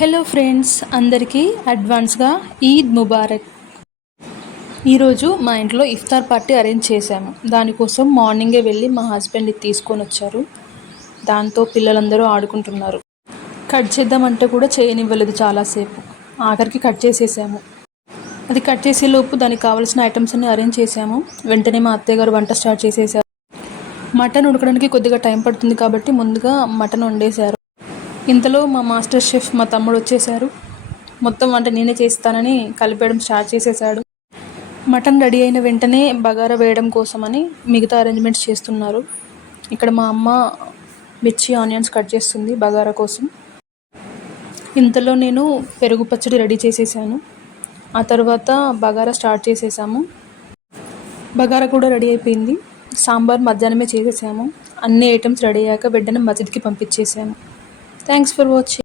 Hello friends, అందరికీ అడ్వాన్స్గా ఈద్ ముబారక్. ఈరోజు మా ఇంట్లో ఇఫ్తార్ పార్టీ అరేంజ్ చేశాము. దానికోసం మార్నింగే వెళ్ళి మా హస్బెండ్ ఇది తీసుకొని వచ్చారు. దాంతో పిల్లలందరూ ఆడుకుంటున్నారు. కట్ చేద్దామంటే కూడా చేయనివ్వలేదు చాలాసేపు. ఆఖరికి కట్ చేసేసాము. అది కట్ చేసేలోపు దానికి కావాల్సిన ఐటమ్స్ అన్ని అరేంజ్ చేశాము. వెంటనే మా అత్తయ్య గారు వంట స్టార్ట్ చేసేసారు. మటన్ ఉడకడానికి కొద్దిగా టైం పడుతుంది కాబట్టి ముందుగా మటన్ వండేశారు. ఇంతలో మా మాస్టర్ షెఫ్ మా తమ్ముడు వచ్చేసారు. మొత్తం వంట నేనే చేస్తానని కలిపేయడం స్టార్ట్ చేసేసాడు. మటన్ రెడీ అయిన వెంటనే బగారా వేయడం కోసమని మిగతా అరేంజ్మెంట్స్ చేస్తున్నారు. ఇక్కడ మా అమ్మ మిర్చి ఆనియన్స్ కట్ చేస్తుంది బగారా కోసం. ఇంతలో నేను పెరుగు పచ్చడి రెడీ చేసేసాను. ఆ తర్వాత బగారా స్టార్ట్ చేసేసాము. బగారా కూడా రెడీ అయిపోయింది. సాంబార్ మధ్యాహ్నమే చేసేసాము. అన్ని ఐటమ్స్ రెడీ అయ్యాక వెంటనే మసీద్కి పంపించేసాము. Thanks for watching.